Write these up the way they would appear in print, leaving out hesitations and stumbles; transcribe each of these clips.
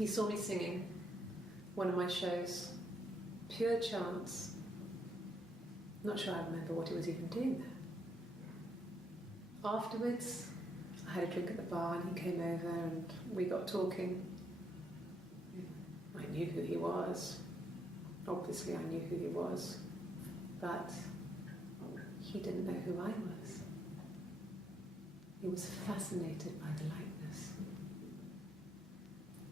He saw me singing one of my shows. Pure chance. Not sure I remember what he was even doing there. Afterwards, I had a drink at the bar and he came over and we got talking. I knew who he was. Obviously I knew who he was. But he didn't know who I was. He was fascinated by the likeness.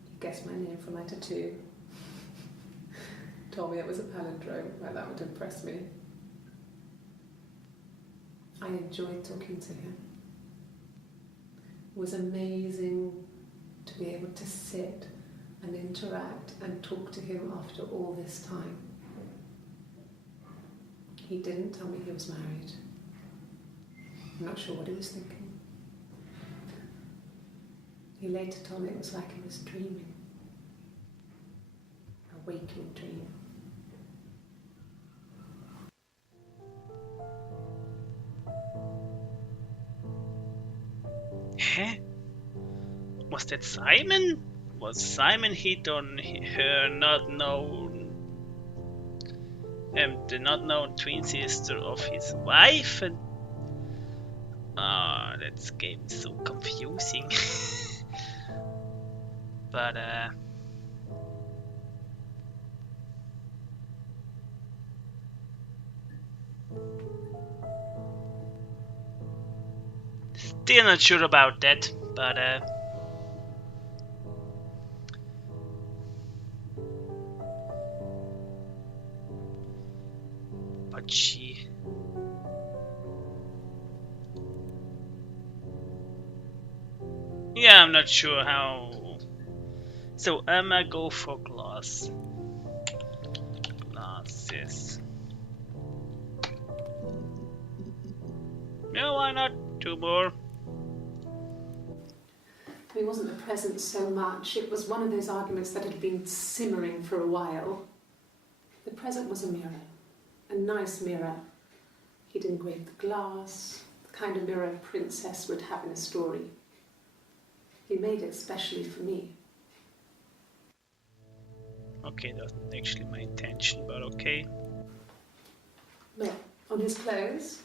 He guessed my name from my tattoo. Told me it was a palindrome, like that would impress me. I enjoyed talking to him. It was amazing to be able to sit and interact and talk to him after all this time. He didn't tell me he was married. I'm not sure what he was thinking. He later told me it was like he was dreaming. A waking dream. Huh? Was that Simon? Was Simon hit on her not known, the not known twin sister of his wife? And that game is so confusing. But still not sure about that. But she... Yeah, I'm not sure how... So Emma, go for glass. Glasses. Yeah, why not? 2 more. It wasn't the present so much. It was one of those arguments that had been simmering for a while. The present was a mirror. A nice mirror. He'd engraved the glass, the kind of mirror a princess would have in a story. He made it specially for me. Okay, that's not actually my intention, but okay. Well, on his clothes,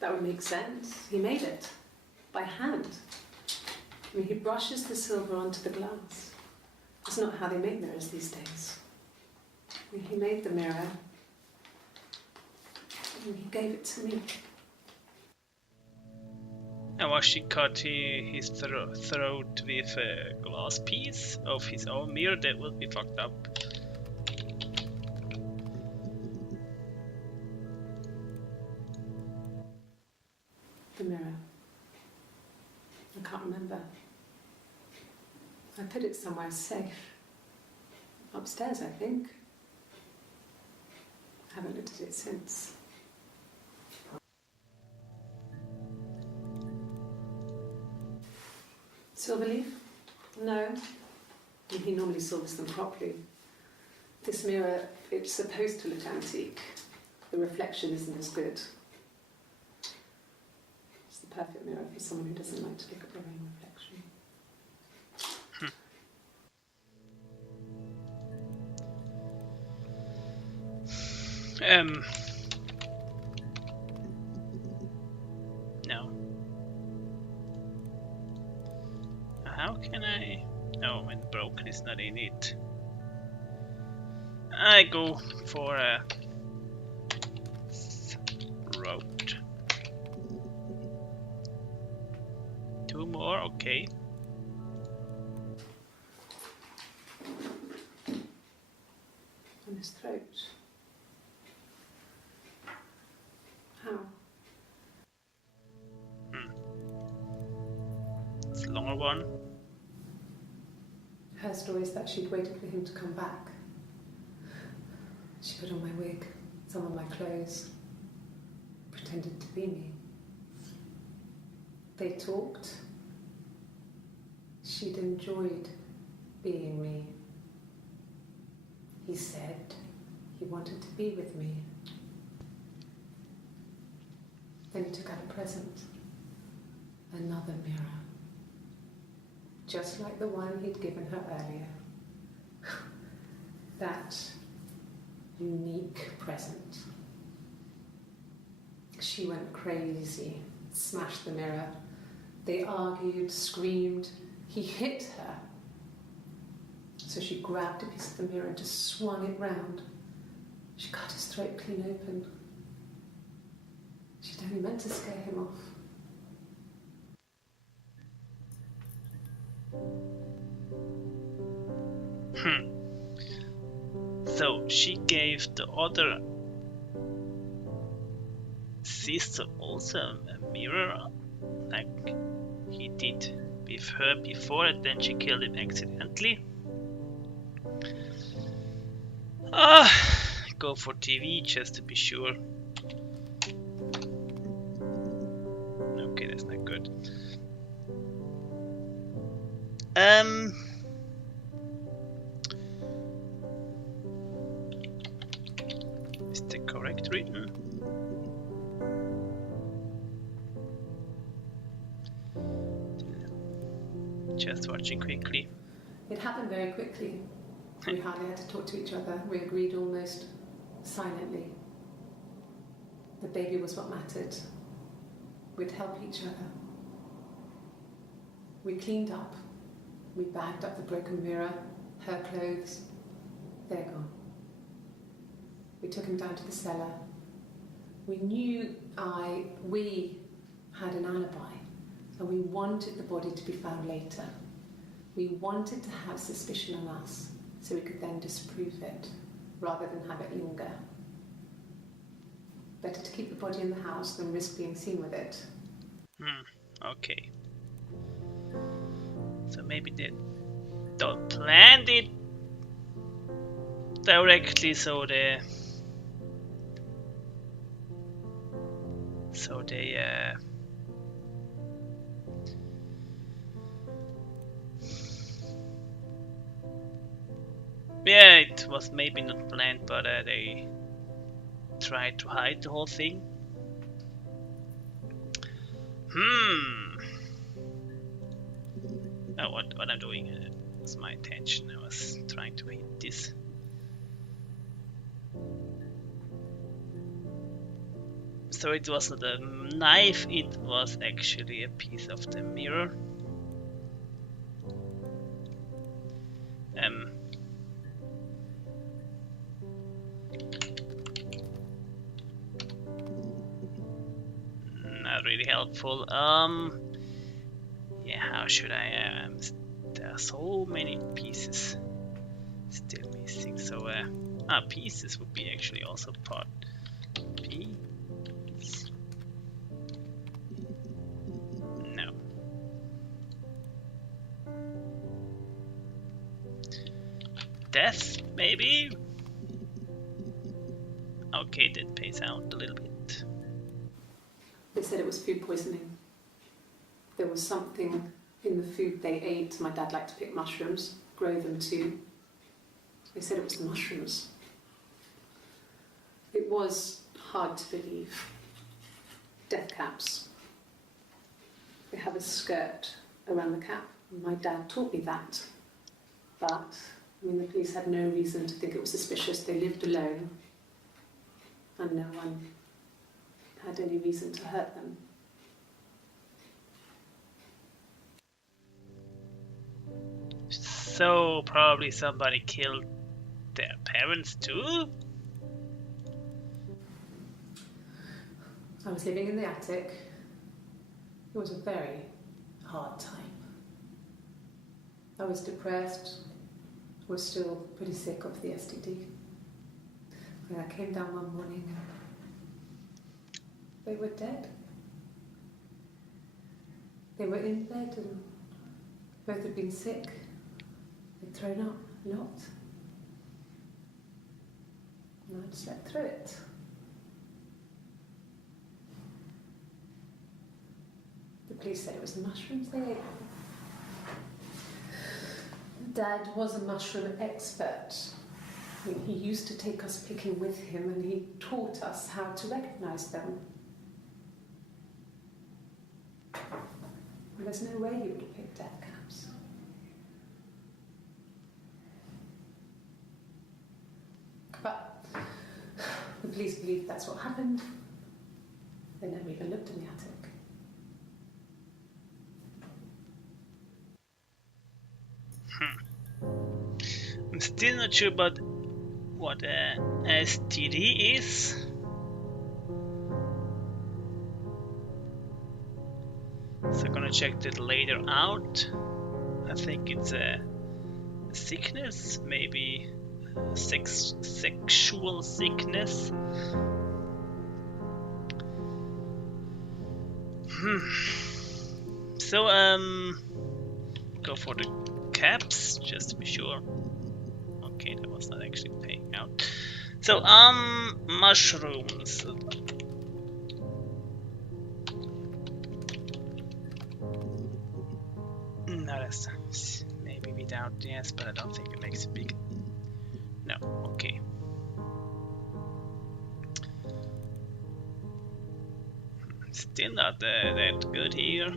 that would make sense. He made it by hand. I mean, he brushes the silver onto the glass. That's not how they make mirrors these days. I mean, he made the mirror and he gave it to me. And was she cut his throat with a glass piece of his own mirror? That would be fucked up. The mirror. I can't remember. I put it somewhere safe. Upstairs, I think. I haven't looked at it since. Silverleaf? No. He normally silvers them properly. This mirror, it's supposed to look antique. The reflection isn't as good. It's the perfect mirror for someone who doesn't like to look at their own reflection. No. How can I... No, when broken is not in it. I go for a throat. 2 more, okay. On his throat. How? It's a longer one. Her story is that she'd waited for him to come back. She put on my wig, some of my clothes, pretended to be me. They talked. She'd enjoyed being me. He said he wanted to be with me. Then he took out a present, another mirror, just like the one he'd given her earlier. that unique present. She went crazy, smashed the mirror. They argued, screamed. He hit her. So she grabbed a piece of the mirror and just swung it round. She cut his throat clean open. She'd only meant to scare him off. So she gave the other sister also a mirror, like he did with her before, and then she killed him accidentally. Go for TV just to be sure. Okay, that's not good. Is the correct written? Just watching quickly. It happened very quickly. We hardly had to talk to each other. We agreed almost silently. The baby was what mattered. We'd help each other. We cleaned up. We bagged up the broken mirror, her clothes. They're gone. We took him down to the cellar. We knew we had an alibi, and we wanted the body to be found later. We wanted to have suspicion on us, so we could then disprove it, rather than have it linger. Better to keep the body in the house than risk being seen with it. Okay. So maybe they don't plan it directly, so they yeah, it was maybe not planned, but they tried to hide the whole thing. Oh, what I'm doing was my intention. I was trying to hit this. So it wasn't a knife, it was actually a piece of the mirror. Not really helpful. Yeah, how should I? There are so many pieces still missing. So, pieces would be actually also part P. No. Death, maybe? Okay, that pays out a little bit. They said it was food poisoning. There was something in the food they ate. My dad liked to pick mushrooms, grow them too. They said it was the mushrooms. It was hard to believe. Death caps. They have a skirt around the cap. My dad taught me that. But, the police had no reason to think it was suspicious. They lived alone. And no one had any reason to hurt them. So probably somebody killed their parents too? I was living in the attic. It was a very hard time. I was depressed, was still pretty sick of the STD. And I came down one morning and they were dead. They were in bed and both had been sick. They'd thrown up a lot. And I'd slept through it. The police said it was the mushrooms they ate. Dad was a mushroom expert. He used to take us picking with him and he taught us how to recognise them. And there's no way he would have picked death caps. But the police believe that's what happened. They never even looked in the attic. I'm still not sure about what STD is. So I'm gonna check that later out. I think it's a sickness, maybe sexual sickness. So go for the caps just to be sure. Okay, that was not actually paying out. So mushrooms. No, that's maybe without yes, but I don't think it makes a big. No, okay. Still not that good here.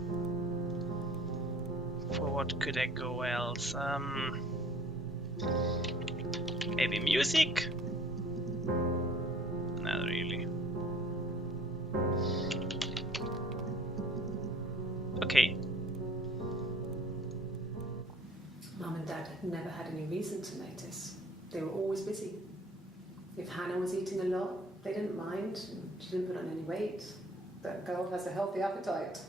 For what could I go else? Maybe music? Not really. Okay. Mum and Dad had never had any reason to notice. They were always busy. If Hannah was eating a lot, they didn't mind. She didn't put on any weight. That girl has a healthy appetite.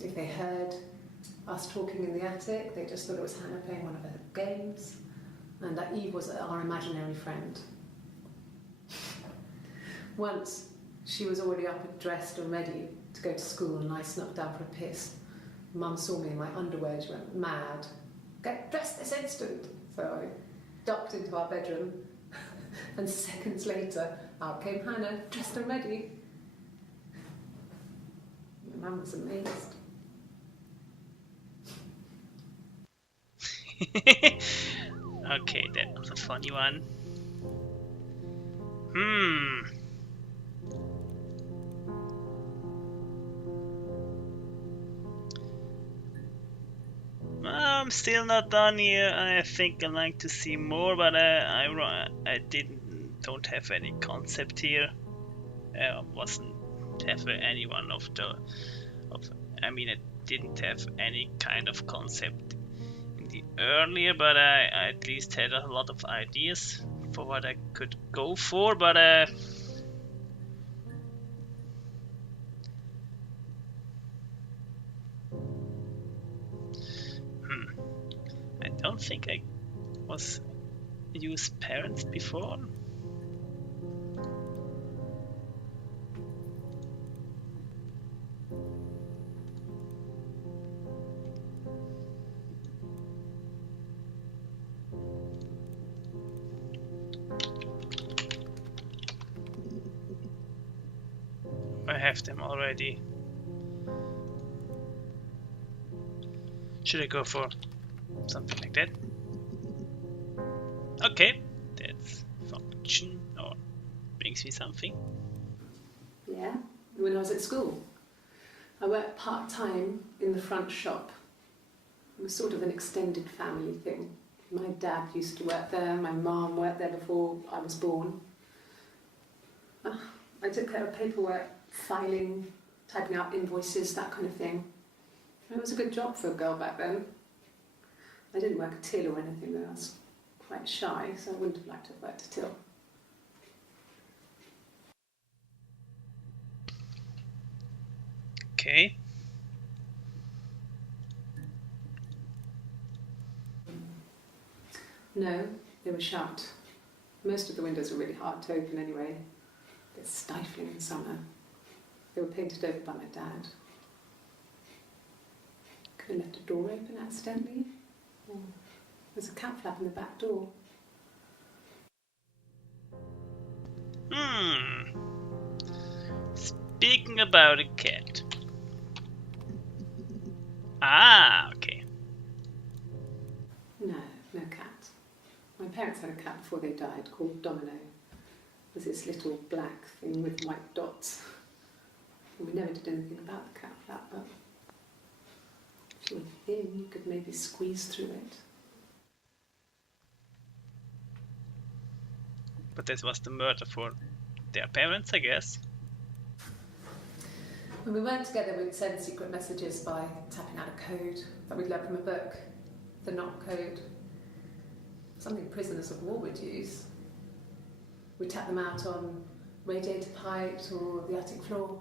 If they heard us talking in the attic, they just thought it was Hannah playing one of her games, and that Eve was our imaginary friend. Once, she was already up and dressed and ready to go to school, and I snuck down for a piss. Mum saw me in my underwear, she went mad. Get dressed this instant! So I ducked into our bedroom, and seconds later, out came Hannah, dressed and ready. Mum was amazed. Okay, that was a funny one. I'm still not done here. I think I'd like to see more, but I don't have any concept here. Wasn't have any one of the. I mean, I didn't have any kind of concept in the earlier, but I at least had a lot of ideas for what I could go for, but I don't think I was used parents before. I have them already. Should I go for something like that? Okay, that's function or brings me something. Yeah, when I was at school. I worked part-time in the front shop. It was sort of an extended family thing. My dad used to work there, my mum worked there before I was born. I took care of paperwork, filing, typing out invoices, that kind of thing. It was a good job for a girl back then. I didn't work a till or anything though. I was quite shy, so I wouldn't have liked to have worked a till. Okay. No, they were shut. Most of the windows were really hard to open anyway. It's stifling in summer. They were painted over by my dad. Could have left a door open accidentally. There's a cat flap in the back door. Speaking about a cat. Ah, okay. No, no cat. My parents had a cat before they died called Domino. It was this little black thing with white dots. And we never did anything about the cat flap, but if you were thin, you could maybe squeeze through it. But this was the murder for their parents, I guess. When we weren't together, we'd send secret messages by tapping out a code that we'd learned from a book, the Knock Code. Something prisoners of war would use. We'd tap them out on radiator pipes or the attic floor.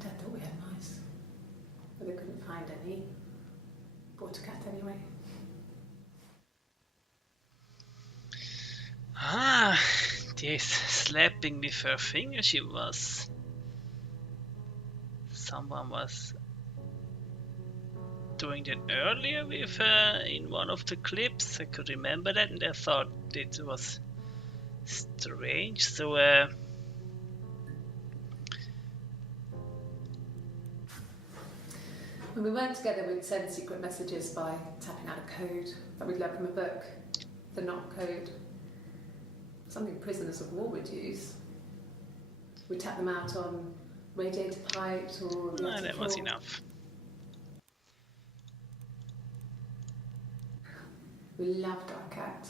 Dad thought we had mice, but they couldn't find any. Bought a cat anyway. Ah, this slapping with her finger she was. Someone was doing that earlier with in one of the clips. I could remember that and I thought it was strange. So When we weren't together, we'd send secret messages by tapping out a code that we'd learned from a book, the Knock Code. Something prisoners of war would use. We'd tap them out on radiator pipes or the attic that was floor. enough. We loved our cat,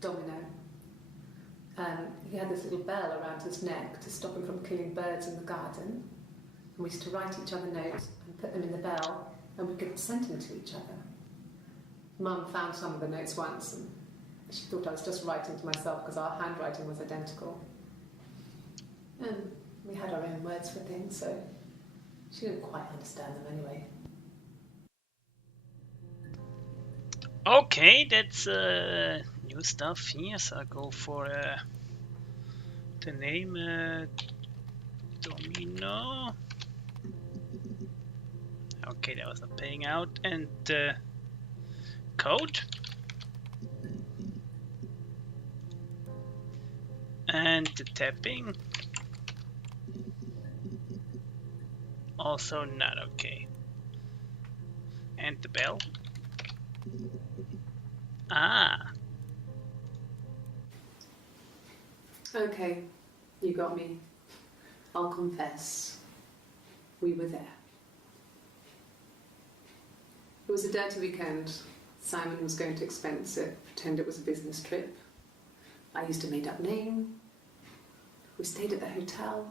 Domino. He had this little bell around his neck to stop him from killing birds in the garden. And we used to write each other notes and put them in the bell, and we could send them to each other. Mum found some of the notes once, and she thought I was just writing to myself because our handwriting was identical. And we had our own words for things, so she didn't quite understand them anyway. Okay, that's new stuff here, so I'll go for the name Domino. Okay, that was not paying out. And code. And the tapping. Also not okay. And the bell. Ah. Okay, you got me. I'll confess. We were there. It was a dirty weekend. Simon was going to expense it, pretend it was a business trip. I used a made-up name. We stayed at the hotel,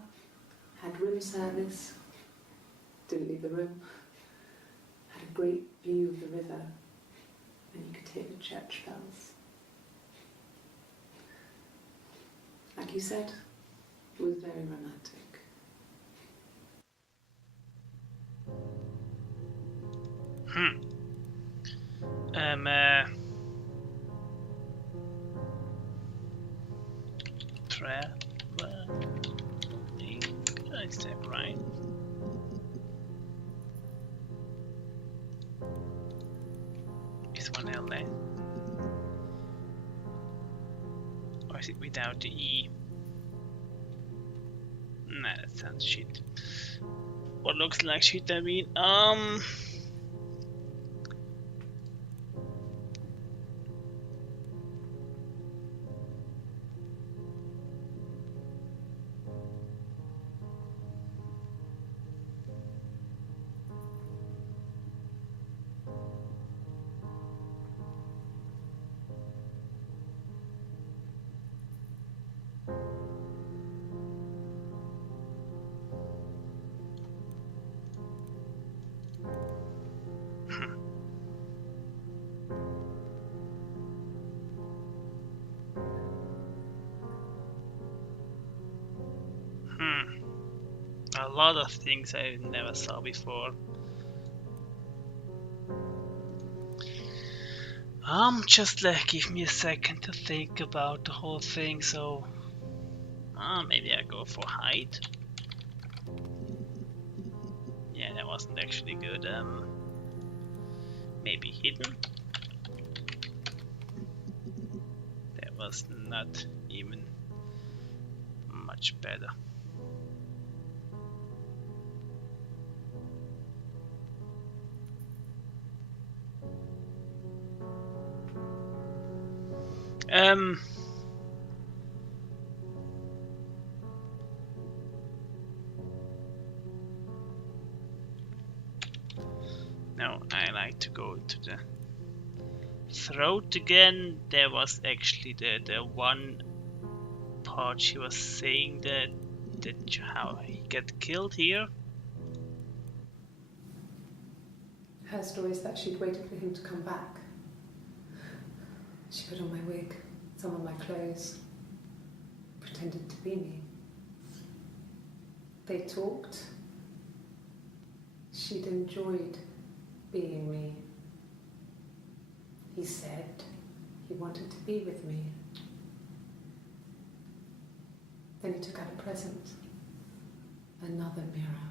had room service, didn't leave the room, had a great view of the river, and you could hear the church bells. Like you said, it was very romantic. Traveling, is that right? Is one L there? Or is it without the E? Nah, that sounds shit. What looks like shit, I mean, a lot of things I never saw before. Just give me a second to think about the whole thing. So, maybe I go for hide. Yeah, that wasn't actually good. Maybe hidden. That was not even much better. No, I like to go to the throat again. There was actually the one part she was saying that how he got killed here. Her story is that she'd waited for him to come back. She put on my wig, some of my clothes, pretended to be me. They talked. She'd enjoyed being me. He said he wanted to be with me. Then he took out a present, another mirror,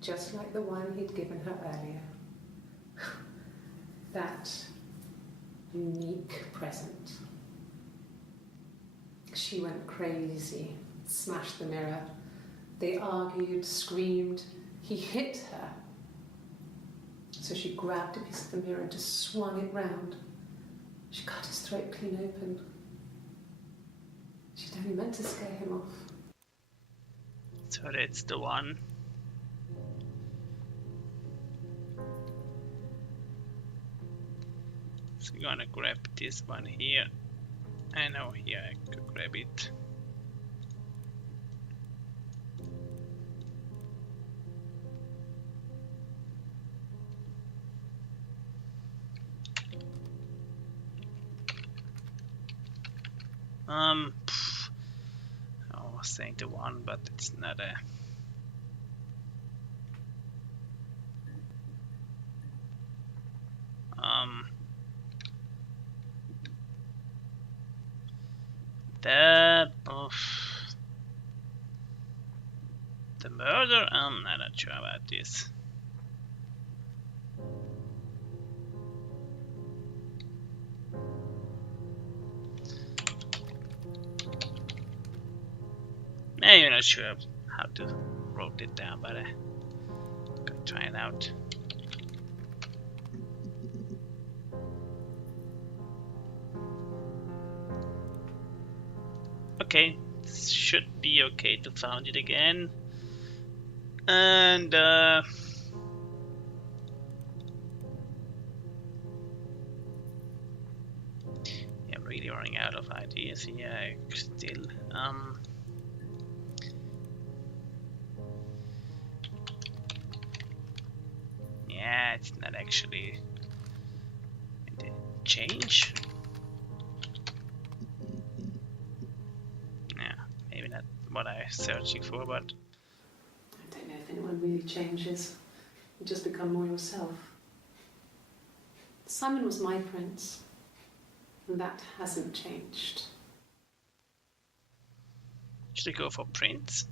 just like the one he'd given her earlier. That unique present. She went crazy, smashed the mirror. They argued, screamed. He hit her. So she grabbed a piece of the mirror and just swung it round. She cut his throat clean open. She'd only meant to scare him off. So that's the one. So I'm gonna grab this one here. I know here I could grab it. I was saying the one, but it's not a. The murder. I'm not sure about this. I'm not sure how to write it down, but I'm gonna try it out. Okay, should be okay to find it again. And I'm really running out of ideas here. Still, yeah, it's not actually the change. Yeah, maybe not what I'm searching for, but I don't know if anyone really changes. You just become more yourself. Simon was my prince, and that hasn't changed. should I go for prince?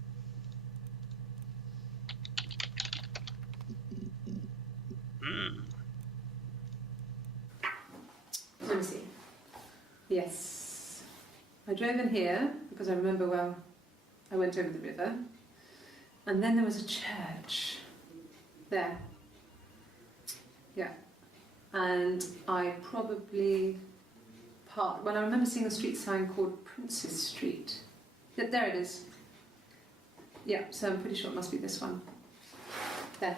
Let me see. Yes. I drove in here because I remember well I went over the river. And then there was a church. There. Yeah. And I probably parked. Well, I remember seeing a street sign called Princess Street. Yeah, there it is. Yeah, so I'm pretty sure it must be this one. There.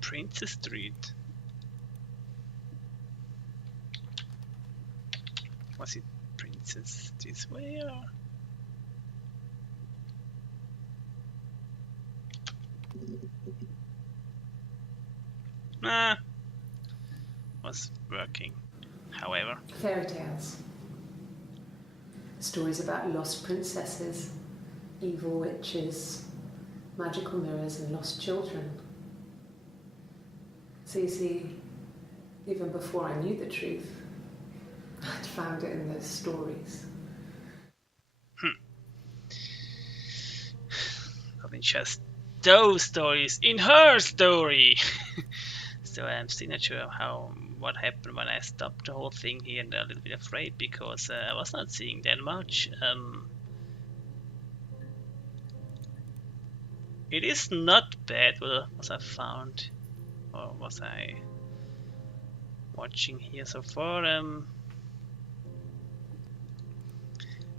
Princess Street. Was it Princess this way or? Nah, was working. However, Fairy tales. Stories about lost princesses, evil witches, magical mirrors and lost children. So you see, even before I knew the truth, I'd found it in those stories. I mean, just those stories in her story. So I'm still not sure what happened when I stopped the whole thing here, and a little bit afraid because I was not seeing that much. It is not bad. What was I found? Or was I watching here so far? I'm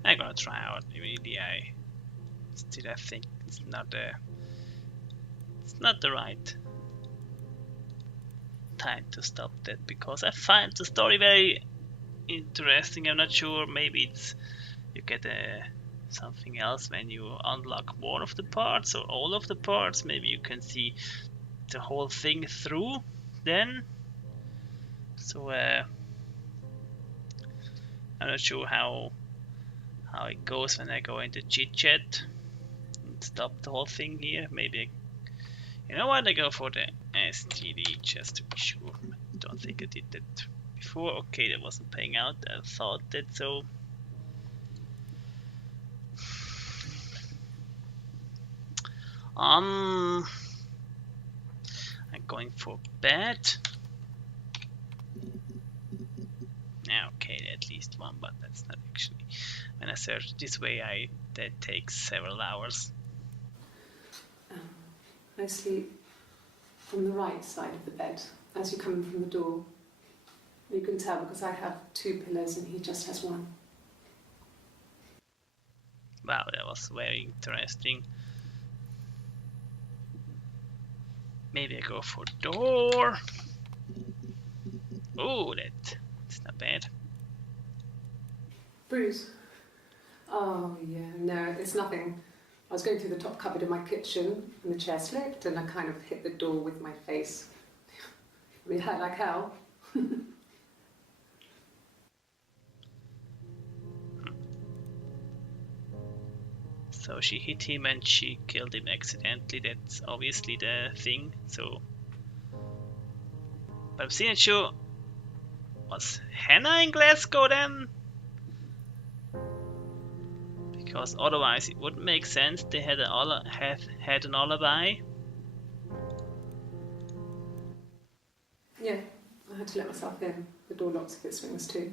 gonna try out. Really, I think it's not the right time to stop that, because I find the story very interesting. I'm not sure. Maybe it's you get something else when you unlock more of the parts or all of the parts. Maybe you can see the whole thing through then. So I'm not sure how it goes when I go into chit chat and stop the whole thing here. Maybe you know what, I go for the STD just to be sure. I don't think I did that before. Okay, that wasn't paying out. I thought that so. I'm going for bad. Okay, at least one, but that's not actually. When I search this way, that takes several hours. I sleep on the right side of the bed as you come in from the door. You can tell because I have 2 pillows and he just has 1. Wow, that was very interesting. Maybe I go for door. Oh, that's not bad. Bruce? Oh yeah, no, it's nothing. I was going through the top cupboard in my kitchen and the chair slipped and I kind of hit the door with my face. I mean, it hurt like hell. So she hit him and she killed him accidentally. That's obviously the thing. So, but I'm still not sure. Was Hannah in Glasgow then? Because otherwise it wouldn't make sense. They had an alibi. Yeah, I had to let myself in. The door locks if it swings too.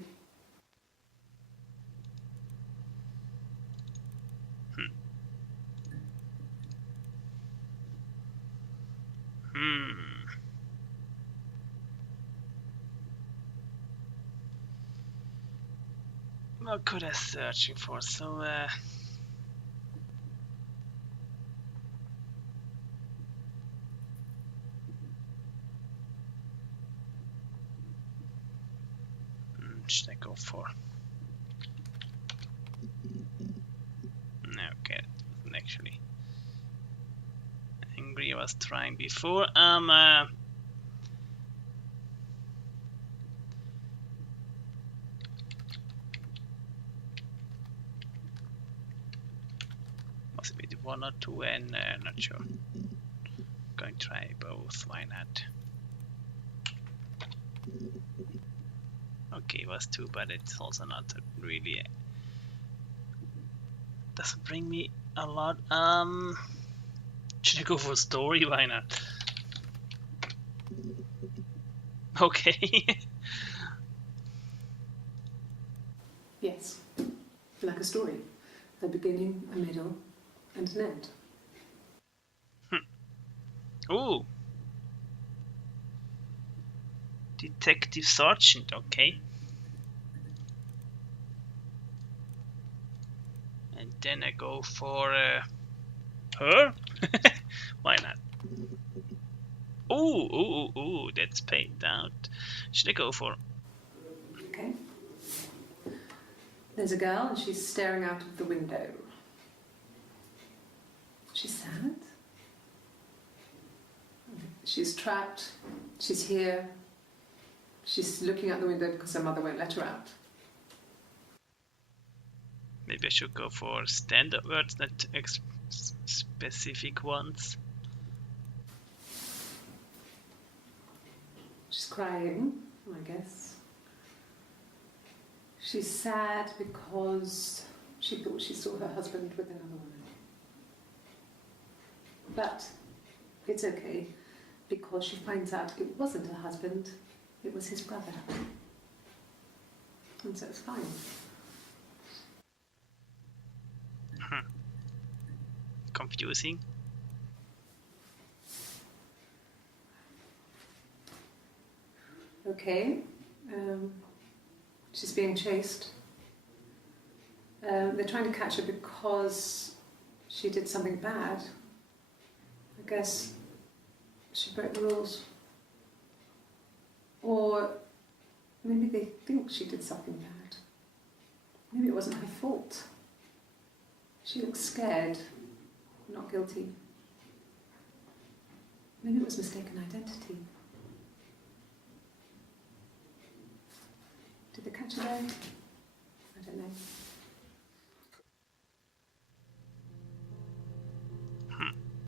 What could I searching for? So should I go for? No, okay, it wasn't actually angry. I was trying before. Possibly the 1 or 2, and not sure. Going to try both. Why not? Okay, it was 2, but it's also not really. Doesn't bring me a lot. Should I go for story? Why not? Okay. Yes, like a story. A beginning, a middle, and an end. Ooh. Detective Sergeant, okay. And then I go for her? Why not? Ooh, that's paid out. Should I go for? Okay. There's a girl and she's staring out of the window. She's sad. She's trapped. She's here. She's looking out the window because her mother won't let her out. Maybe I should go for standard words, not specific ones. She's crying, I guess. She's sad because she thought she saw her husband with another woman. But it's okay because she finds out it wasn't her husband, it was his brother. And so it's fine. Confusing. okay. She's being chased. They're trying to catch her because she did something bad. I guess she broke the rules. Or maybe they think she did something bad. Maybe it wasn't her fault. She looks scared, not guilty. Maybe it was mistaken identity. Did they catch her there? I don't know.